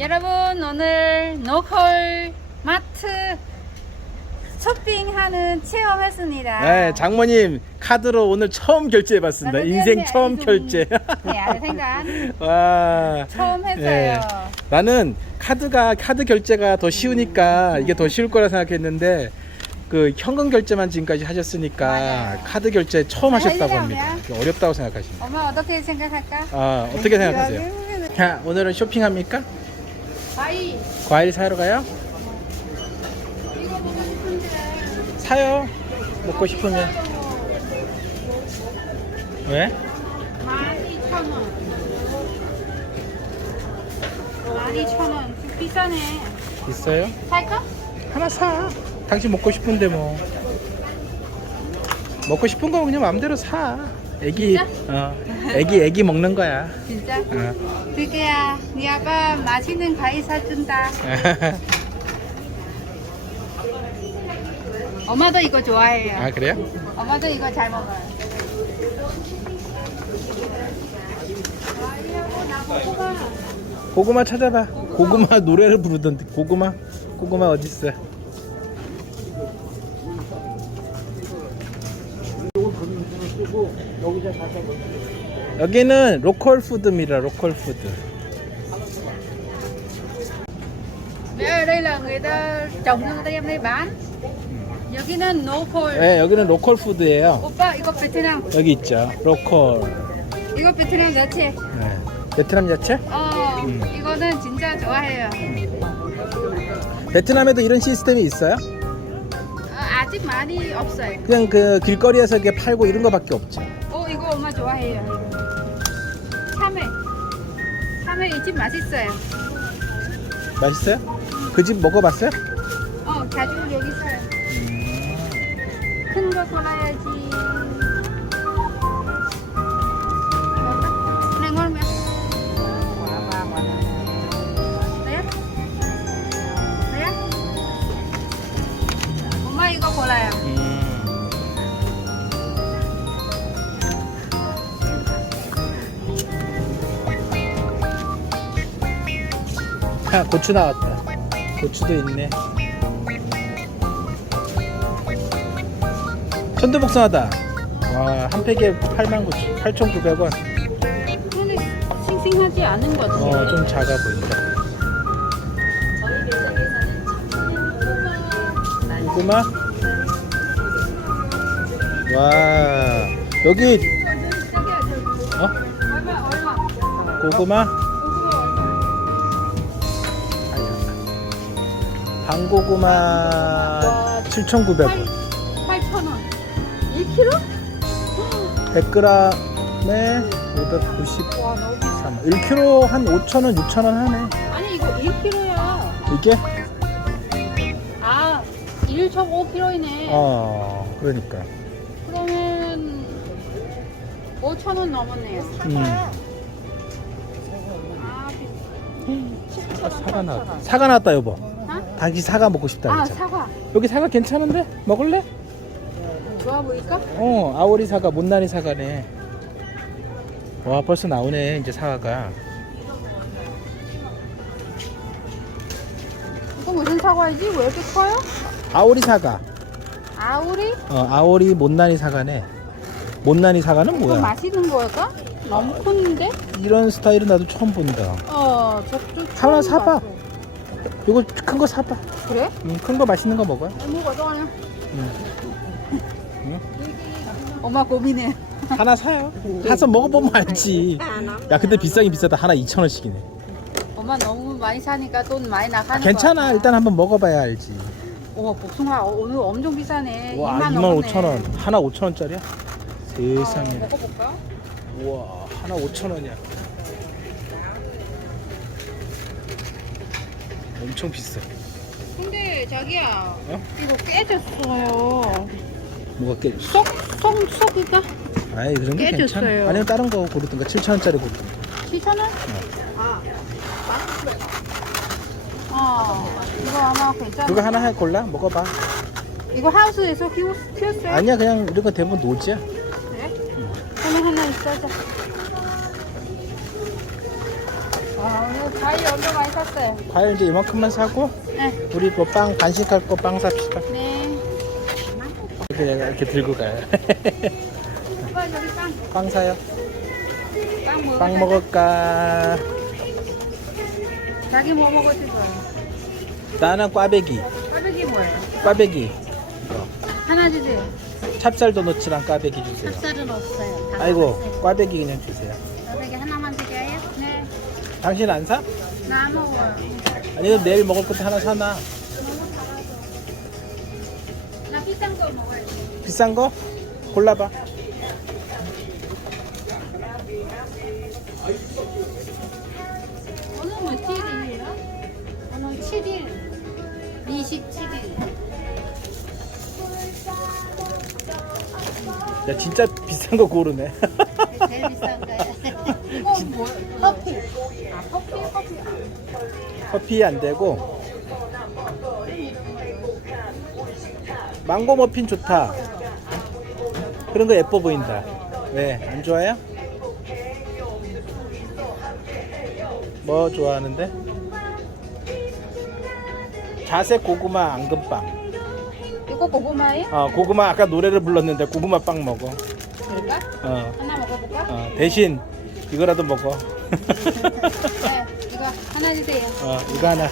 여러분 오늘 노컬 마트 쇼핑하는 체험했습니다. 네, 장모님 카드로 오늘 처음 결제해 봤습니다. 인생 처음 결제. 네, ada 생각 와, 처음 했어요. 네. 나는 카드가 카드 결제가 더 쉬우니까 이게 더 쉬울 거라 생각했는데 그 현금 결제만 지금까지 하셨으니까 맞아요. 카드 결제 처음 하셨다고 아니라면. 합니다. 어렵다고 생각하십니다. 엄마 어떻게 생각할까? 아, 어떻게 생각하세요? 자, 오늘은 쇼핑합니까? 과일 과일 사러 가요? 이거 먹고 싶은데 사요. 먹고 싶으면. 왜? 12,000원 12,000원 좀 비싸네 있어요? 살까? 하나 사. 당신 먹고 싶은데 뭐. 먹고 싶은 거 그냥 마음대로 사. 애기, 진짜? 어, 애기, 애기 먹는 거야. 진짜? 어. 그게야 네 아빠 맛있는 과일 사준다 엄마도 이거 좋아해요 아, 그래요? 엄마도 이거 잘 먹어요 고구마 찾아봐. 고구마 노래를 부르던데. 고구마, 고구마 어딨어? 여기 는 로컬 푸드입니다. 로컬 푸드. Ở đây là người ta trồng cho người ta đem đây bán 여기는 노콜 네, 여기는 로컬 푸드예요. 오빠 이거 베트남 여기 있죠. 로컬. 이거 베트남 야채 네. 베트남 야채? 어 음. 이거는 진짜 좋아해요 베트남에도 이런 시스템이 있어요? 어, 아직 많이 없어요 그냥 그 길거리에서 이렇게 팔고 이런 거밖에 없죠. 이 집 맛있어요. 맛있어요? 그 집 먹어봤어요? 어 자주 여기 사요. 큰 거 골라야지. đấy á đấy á 엄마 이거 골라요 아, 고추 나왔다. 고추도 있네. 천도복숭아다. 와, 한 팩에 8만 9천, 8,900원. 근데 싱싱하지 않은 것 같아요 어, 좀 작아 보인다. 고구마? 와, 여기, 어? 고구마? 방고구마 7,900원. 8,000원 1kg? 100g에 590. 와 너무 비싸 1kg 한 5,000원, 6,000원 하네. 아니 이거 1kg야 이게? 아 1.5kg이네 어, 그러니까. 그러면 5,000원 넘었네요 음. 아, 비- 아, 사과 나왔다. 사과 나왔다, 여보. 어? 닭이 사과 먹고 싶다. 아 그랬잖아. 사과 여기 사과 괜찮은데? 먹을래? 좋아 보일까? 어, 아오리 사과, 못난이 사과네. 와, 벌써 나오네, 이제 사과가. 이거 무슨 사과이지? 왜 이렇게 커요? 아오리 사과. 아우리? 어, 아오리 못난이 사과네. 못난이 사과는 이거 뭐야? 맛있는 거일까? 너무 큰데? 이런 스타일은 나도 처음 본다. 어, 저도 하나 처음 사봐. 봤어. 이거 큰 거 사봐. 그래? 음, 큰거 맛있는 거 먹어요. 뭐가 좋아요? 음. 응? 엄마 고민해. 하나 사요. 사서 먹어보면 알지. 야, 근데 비싸긴 비싸다. 하나 2,000원씩이네. 엄마 너무 많이 사니까 돈 많이 나가는 아, 괜찮아. 일단 한번 먹어봐야 알지. 와 복숭아 오늘 엄청 비싸네. 와, 2만 2만 5천 원. 하나 5천 원짜리야? 세상에. 어, 먹어볼까? 우와, 하나 5천 원이야. 엄청 비싸. 근데 자기야 어? 이거 깨졌어요. 뭐가 깨? 쏙, 쏙, 쏙이가 아이, 그런 게 깨졌어요. 괜찮아. 아니면 다른 거 고르든가 7천 원짜리 고르든가. 7천 원? 아, 어, 이거 아마 괜찮아. 그거 하나 해 골라 먹어봐. 이거 하우스에서 키웠, 키웠어요? 아니야, 그냥 이런 거 대부분 노지야. 그래? 하나 하나 있어자. 오늘 과일 엄청 많이 샀어요. 과일 이제 이만큼만 사고 네. 우리 뭐 빵 간식할 거 빵 삽시다. 네. 이렇게 내가 이렇게 들고 가요. 오빠 여기 빵. 빵 사요. 빵 먹어. 빵 먹을까? 자기 뭐 먹고 싶어요? 나는 꽈배기. 까베기 뭐예요? 꽈배기. 하나 주세요. 찹쌀 도너츠랑 꽈배기 주세요. 찹쌀은 없어요. 다 아이고 먹었어요. 꽈배기 그냥 주세요. 까베기 하나만 드려요? 네. 당신 안 사? 나 먹어요. 아니 내일 먹을 것도 하나 사놔. 나 비싼 거 먹어요. 비싼 거? 골라봐. 오늘 며칠이에요? 오늘 7일. 27일. 야 진짜 비싼 거 고르네. 제일 비싼 거예요. 이건 뭐? 아, 커피. 커피 안 되고 망고 머핀 좋다. 그런 거 예뻐 보인다. 왜? 안 좋아요? 뭐 좋아하는데? 자색 고구마 앙금빵. 이거 고구마예요? 어, 고구마 아까 노래를 불렀는데 고구마 빵 먹어. 그럴까? 어, 하나 먹어볼까? 어, 대신 이거라도 먹어. 하나 주세요. 어, 이거 하나.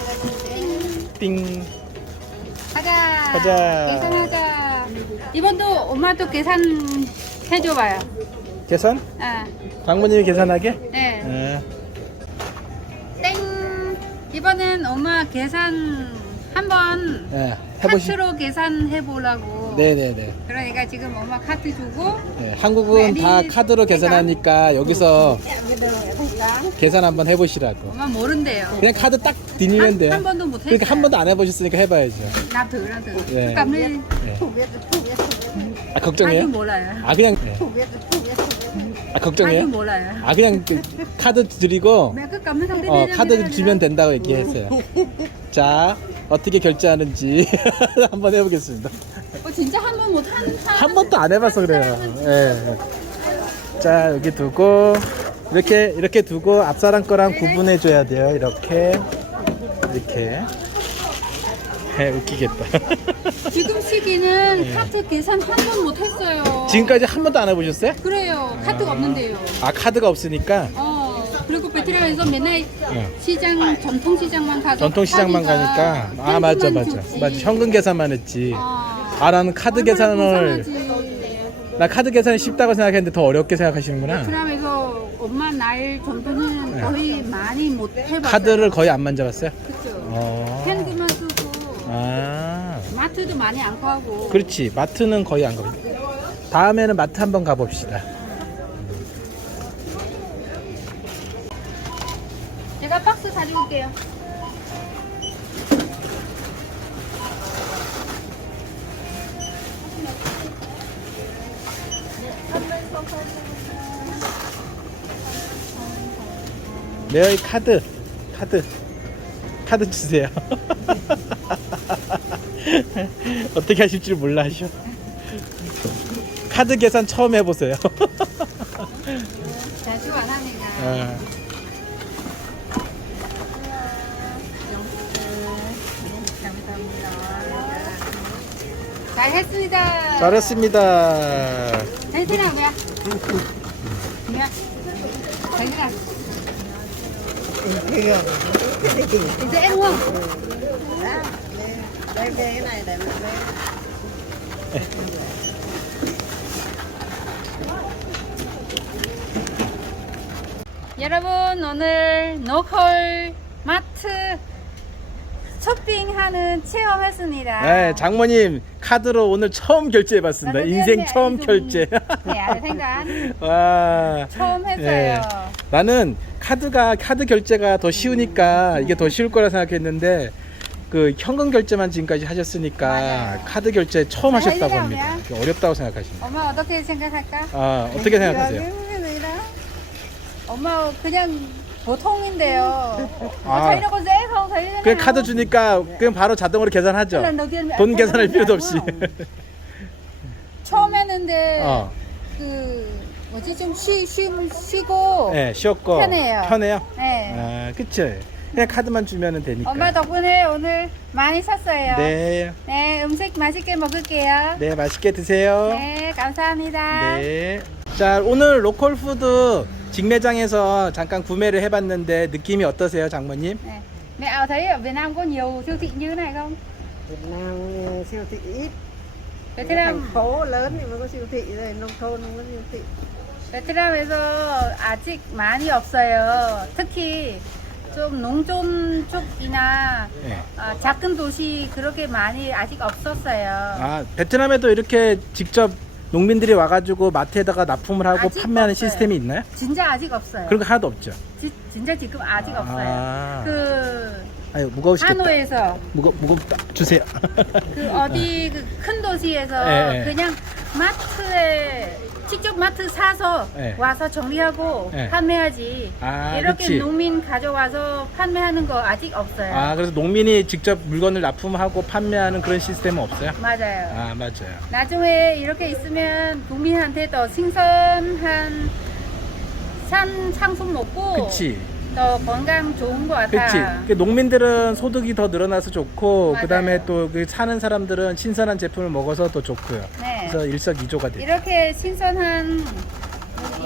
띵. 가자. 가자. 계산하자. 이번도 엄마도 계산 해줘봐요. 계산? 아, 장모님이 계산하게? 네. 어. 땡. 이번엔 엄마 계산 한번 네, 해보시. 카트로 계산해 보려고. 네네네. 그러니까 지금 엄마 카트 주고 네, 한국은 다 메리 카드로 계산하니까 여기서 계산 한번 해보시라고. 엄마 모른대요. 그냥 카드 딱 한, 돼요. 한 번도 못 했어요. 그러니까 한 번도 안 해보셨으니까 해봐야죠. 나 thử, 나 thử. 네. 네. 아 걱정해요? 몰라요. 아 그냥 네. 아 걱정해요? 몰라요. 아 그냥 그 카드 드리고 어 카드 주면. 된다고 얘기했어요. 자 어떻게 결제하는지 한번 해보겠습니다. 어, 진짜 한 번 못 한, 한 번도 안 해봐서 그래요. 예. 자 여기 두고 이렇게 이렇게 두고 앞사람 거랑 구분해 줘야 돼요. 이렇게 이렇게. 해 웃기겠다. 지금 시기는 카트 계산 한 번 못 했어요. 네. 지금까지 한 번도 안 해보셨어요? 그래요. 카트가 없는데요. 아 카드가 없으니까 어. 그리고 베트남에서 맨날 네. 시장 전통 시장만 가서 전통 시장만 카드가 가니까 아 맞아 현금만 맞아 줬지. 맞아 현금 계산만 했지. 아, 아 나는 카드 계산을. 나 카드 계산이 쉽다고 생각했는데 더 어렵게 생각하시는구나. 베트남에서 엄마 날 정도는 네. 거의 많이 못 해봤어요. 카드를 거의 안 만져봤어요. 그쵸. 어. 현금만 쓰고 아. 마트도 많이 안 가고. 그렇지 마트는 거의 안 가요. 다음에는 마트 한번 가봅시다. 제가 박스 가져올게요. 메어의 카드 카드 카드 주세요. 어떻게 하실 줄 몰라 하셔. 카드 계산 처음 해보세요. 자주 안 합니다. 아. 잘 했습니다. 잘했습니다. Mẹ. Thấy thế nào? Thì dễ đúng không? Đây cái này để mình lấy. 여러분 오늘 노컬 마트 쇼핑하는 체험했습니다. 네, 장모님 카드로 오늘 처음 결제해봤습니다. 나도 인생 그런데 처음 좀- 결제. 네, 알 생각 와. 처음 했어요. 예. 나는 카드가 카드 결제가 더 쉬우니까 이게 더 쉬울 거라 생각했는데 그 현금 결제만 지금까지 하셨으니까 맞아요. 카드 결제 처음 아, 하셨다고 합니다. 어렵다고 생각하십니다. 엄마 어떻게 생각할까? 아 어떻게 생각하세요? 엄마 그냥 보통인데요. 아. 아? 그냥 카드 주니까 그냥 바로 자동으로 계산하죠. 돈 계산할 필요도 없이. đúng không? 처음 했는데 어. 그 뭐지 좀 쉬, 쉬, 쉬고 네, 쉬었고 편해요. 편해요. 네. 아, 그쵸? 그냥 카드만 주면은 되니까. 엄마 덕분에 오늘 많이 샀어요. 네, 네, 음식 맛있게 먹을게요. 네 맛있게 드세요. 네, 감사합니다. 네. 자, 오늘 로컬 푸드 직매장에서 잠깐 구매를 해봤는데 느낌이 어떠세요, 장모님? Này, Mẹ ảo thấy ở Việt Nam có nhiều siêu thị như thế này không? Việt Nam siêu thị ít Việt thành Nam, phố lớn thì mới có siêu thị rồi nông thôn không có siêu thị 베트남에서 아직 많이 없어요. 특히 좀 농촌 쪽이나 네. 아, 작은 도시 그렇게 많이 아직 없었어요. 아, 베트남에도 이렇게 직접 농민들이 와가지고 마트에다가 납품을 하고 아직 판매하는 없어요. 시스템이 있나요? 진짜 아직 없어요. 그런 거 하나도 없죠. 지, 진짜 지금 아직 없어요. 아. 그 아유, 무거우시겠다. 하노이에서 무거, 무겁다. 주세요. 그 어디 그 큰 도시에서 예, 예. 그냥 마트에 직접 마트 사서 예. 와서 정리하고 예. 판매하지 아, 이렇게 그치. 농민 가져와서 판매하는 거 아직 없어요. 아, 그래서 농민이 직접 물건을 납품하고 판매하는 그런 시스템은 없어요? 맞아요. 아, 맞아요. 나중에 이렇게 있으면 국민한테 더 신선한 산 상품 먹고 그치. 더 건강 좋은 것 같아. 그치. 그 농민들은 소득이 더 늘어나서 좋고, 맞아요. 그 다음에 또그 사는 사람들은 신선한 제품을 먹어서 더 좋고요. 네. 그래서 일석이조가 돼요. 이렇게 신선한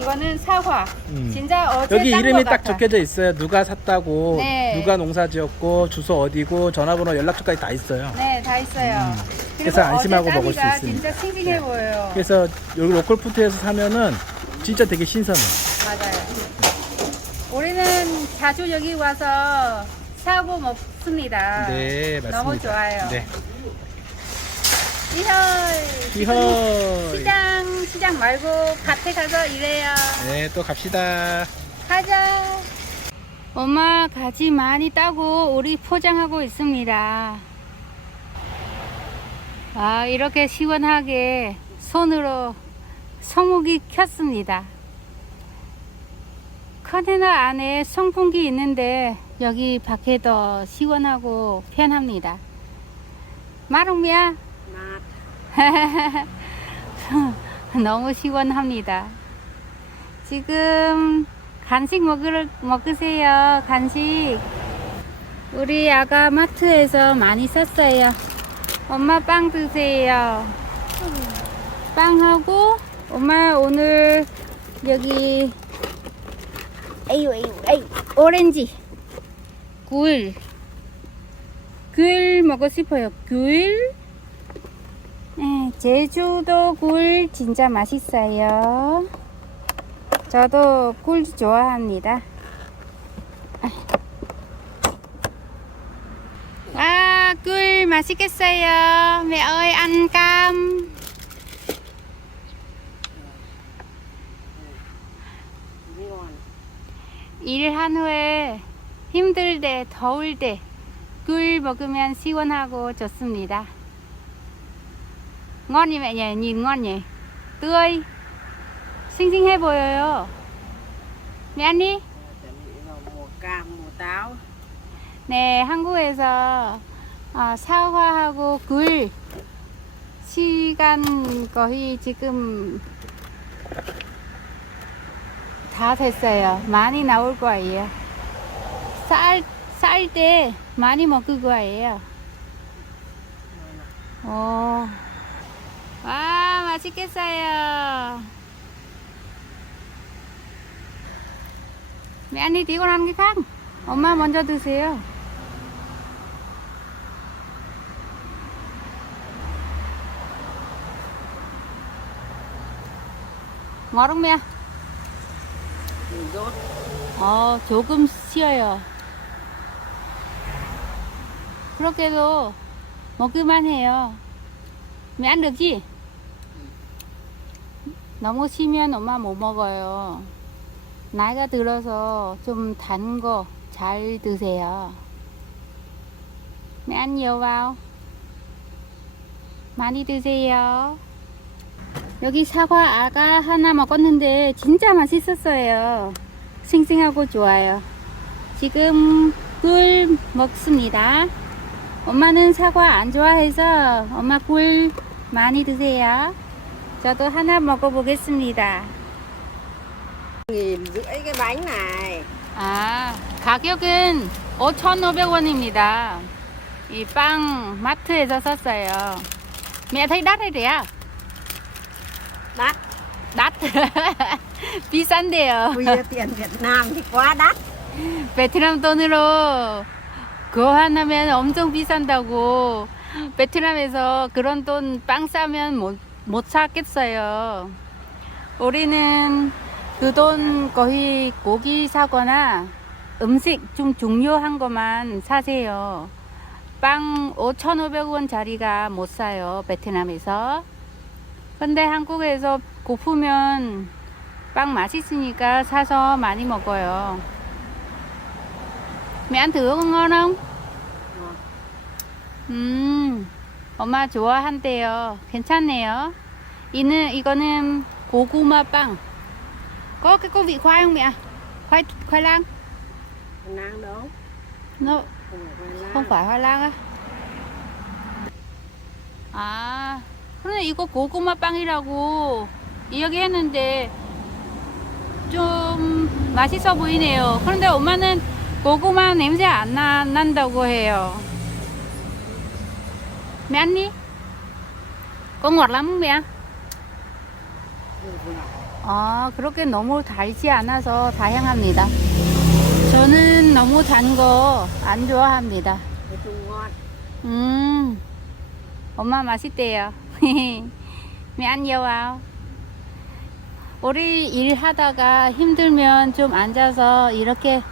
이거는 사과. 음. 진짜 어제 여기 딴 이름이 것 딱 같아. 적혀져 있어요. 누가 샀다고, 네. 누가 농사 지었고, 주소 어디고, 전화번호, 연락처까지 다 있어요. 네, 다 있어요. 음. 그리고 그래서 안심하고 어제 먹을 수 있습니다. 진짜 싱싱해 보여요. 그래서 여기 로컬 푸드에서 사면은 진짜 되게 신선해 요. 맞아요. 우리는 자주 여기 와서 사고 먹습니다. 네, 맞습니다. 너무 좋아요. 네. 이헐. 이허. 시장 시장 말고 밭에 가서 일해요. 네, 또 갑시다. 가자. 엄마 가지 많이 따고 우리 포장하고 있습니다. 아, 이렇게 시원하게 손으로 성욱이 켰습니다. 컨테너 안에 송풍기 있는데 여기 밖에 더 시원하고 편합니다. 마롱미야 너무 시원합니다. 지금 간식 먹으러, 먹으세요. 간식. 우리 아가 마트에서 많이 샀어요. 엄마 빵 드세요. 빵하고 엄마 오늘 여기 에이유 에이유 에이 오렌지 굴. 굴 먹고 싶어요. 굴. 네, 제주도 굴 진짜 맛있어요. 저도 굴 좋아합니다. 아, 굴 맛있겠어요. Cam. ngon 일한 후에 힘들 때, 더울 때, 굴 먹으면 시원하고 좋습니다. Ngon nhỉ mẹ nhỉ? Nhìn ngon nhỉ? Tươi. 싱싱해 보여요. mẹ ăn đi. mùa cam mùa táo 네, 한국에서 어, 사과하고 굴 시간 거의 지금 다 됐어요. 많이 나올 거예요. 쌀, 쌀 때 많이 먹을 거예요. 오. 와, 맛있겠어요. Con ăn cái khác. 엄마 먼저 드세요. Rốt 어, 조금 쉬어요. 그렇게도 먹기만 해요. Ăn được gì? 너무 쉬면 엄마 못 먹어요. 나이가 들어서 좀 단 거 잘 드세요. nhiều vào. 많이 드세요. 여기 사과 아가 하나 먹었는데 진짜 맛있었어요. 싱싱하고 좋아요. 지금 꿀 먹습니다. 엄마는 사과 안 좋아해서 엄마 꿀 많이 드세요. 저도 하나 먹어보겠습니다. bánh này 아, 가격은 5,500원입니다. 이 빵 마트에서 샀어요. mẹ thấy đắt hay rẻ? đắt đắt. 비싼데요. bây giờ tiền Việt Nam thì quá đắt 베트남 돈으로 그거 하나면 엄청 비싼다고. 베트남에서 그런 돈 빵 싸면 못, 못 사겠어요. 우리는 그 돈 거의 고기 사거나 음식 좀 중요한 것만 사세요. 빵 5,500원짜리가 못 사요. 베트남에서. 근데 한국에서 고프면 빵 맛있으니까 사서 많이 먹어요. mẹ ăn thử? 음, 엄마 좋아한대요. 괜찮네요. 이는 이거는 고구마 빵. có cái có vị khoai không mẹ? khoai khoai lang? Lang đâu lang không phải khoai lang á? 아, 그런데 이거 고구마 빵이라고 이야기했는데 좀 맛있어 보이네요. 그런데 엄마는 고구마 냄새 안 나, 난다고 해요. Mẹ ăn đi. Có ngọt lắm không mẹ? 아 그렇게 너무 달지 않아서 다양합니다. 저는 너무 단 거 안 좋아합니다. 음 엄마 맛있대요. vào 우리 일하다가 힘들면 좀 앉아서 이렇게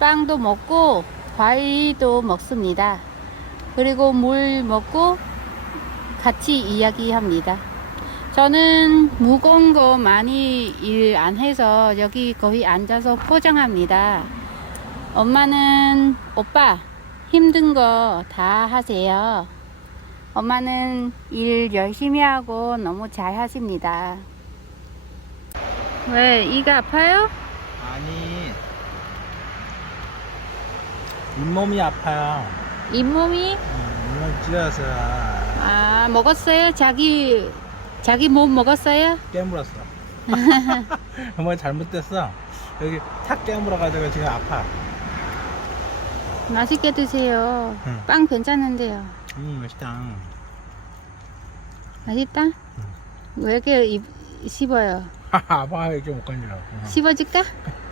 빵도 먹고 과일도 먹습니다. 그리고 물 먹고 같이 이야기합니다. 저는 무거운 거 많이 일 안 해서 여기 거의 앉아서 포장합니다. 엄마는 오빠 힘든 거 다 하세요. 엄마는 일 열심히 하고 너무 잘 하십니다. 왜 이가 아파요? 아니 잇몸이 아파요. 잇몸이? 음, 찢어서 아 먹었어요? 자기 자기 몸 먹었어요? 깨물었어. 뭐 잘못됐어. 여기 탁 깨물어가지고 지금 아파. 맛있게 드세요. 응. 빵 괜찮은데요. 음 맛있다. 맛있다? 왜 이렇게 입, 씹어요? 아빠 이렇게 못 건져. 씹어줄까?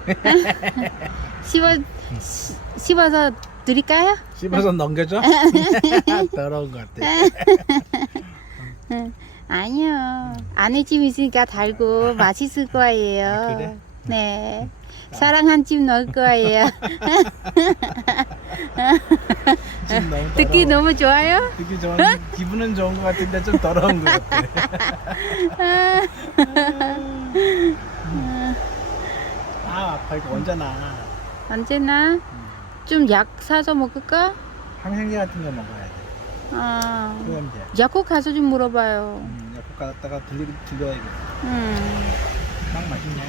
씹어 씹- 씹어서 드릴까요? 씹어서 넘겨줘? 더러운 것 같아. 아니요. 안에 찜 있으니까 달고 맛있을 거예요. 아, 그래? 네. 사랑 한찜 넣을 거예요. 지금 너무 듣기 더러워. 너무 좋아요? 듣기 좋은 기분은 좋은 것 같은데 좀 더러운 것 같아. 아 아파 이거 언제 나? 언제나 좀 약 사서 먹을까? 항생제 같은 거 먹어야 돼. 아, 소염제. 약국 가서 좀 물어봐요. 음, 약국 갔다가 들리 들려야겠어. 음, 빵 맛있네.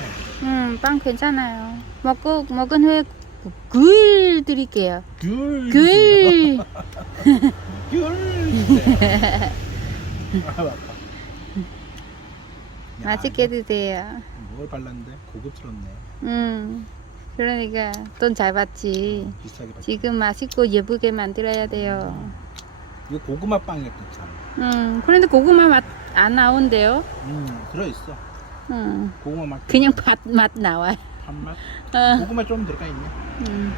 음, 빵 괜찮아요. 먹고 먹은 후에 그- 귤 드릴게요. 귤. 귤. 귤. 아, 맛있게 드세요. 뭘 발랐는데 고급스럽네. 음, 그러니까 돈 잘 받지. 비싸게 받. 지금 맛있고 예쁘게 만들어야 돼요. 이거 고구마 빵이었던 참. 음, 그런데 고구마 맛 안 나온대요. 음 들어 있어. 음, 고구마 맛. 그냥 밭 맛 나와요. 밥맛. 어, 고구마 좀 들어가 있네. 음.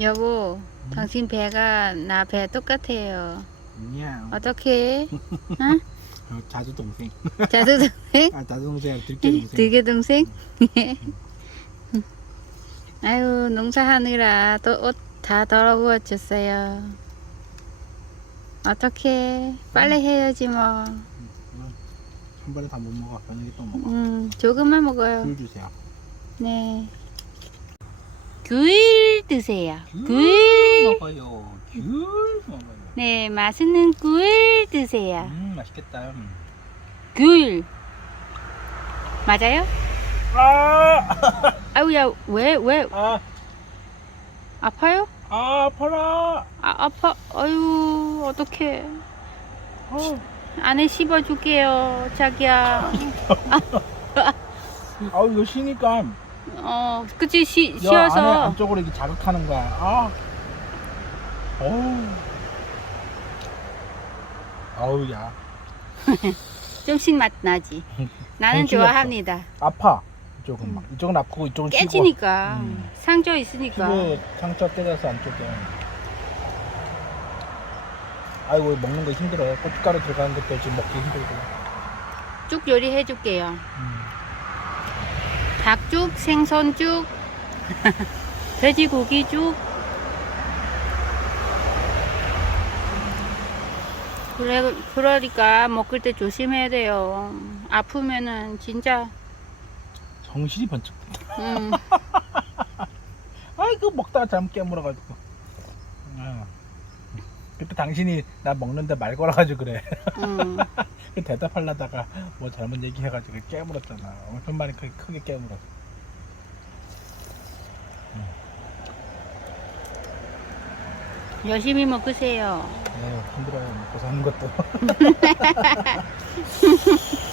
여보, 당신 배가 나 배 똑같아요. 아니야. 어떻게? 어, 자주 동생. 자두 동생? 아 자주 동생 들깨 동생. 되게 동생? 아유, 농사하느라 또 옷 다 더러워 졌어요. 어떻게? 빨래 해야지 뭐. 한 번에 다 못 먹어. 저녁에 또 먹어. 음, 조금만 먹어요. 귤 주세요. 네. 귤 드세요. 귤. 먹어요. 귤 먹어요. 네, 맛있는 귤 드세요. 음 맛있겠다. 음. 귤. 맞아요? 아, 아우야, 왜, 왜, 아, 아파요? 아, 아파라. 아, 아파. 아유, 어떡해. 어, 안에 씹어줄게요, 자기야. 아우 이거 쉬니까 어, 그치, 시, 여 안에 쉬어서. 안쪽으로 이렇게 자극하는 거야. 아. 어우. 아우 야. 좀 신맛 나지. 나는 정신이 좋아합니다. 아파. 이쪽은 막 이쪽은 아프고 이쪽은. 깨지니까. 음. 상처 있으니까. 피부 상처 깨져서 안쪽에. 아이고 먹는 거 힘들어요. 고춧가루 들어가는 것도 지금 먹기 힘들고. 쭉 요리해 줄게요. 음. 닭죽, 생선죽, 돼지고기죽. 그래, 그러니까 먹을 때 조심해야 돼요. 아프면은 진짜, 정신이 번쩍. 음, 아이고 먹다가 잘못 깨물어가지고. 아. 그때 당신이 나 먹는데 말 걸어가지고 그래. 음. 그 대답하려다가 뭐 잘못 얘기해가지고 깨물었잖아. 엄청 많이 크게, 크게 깨물었어. 열심히 먹으세요. 네, 힘들어요. 먹고 사는 것도.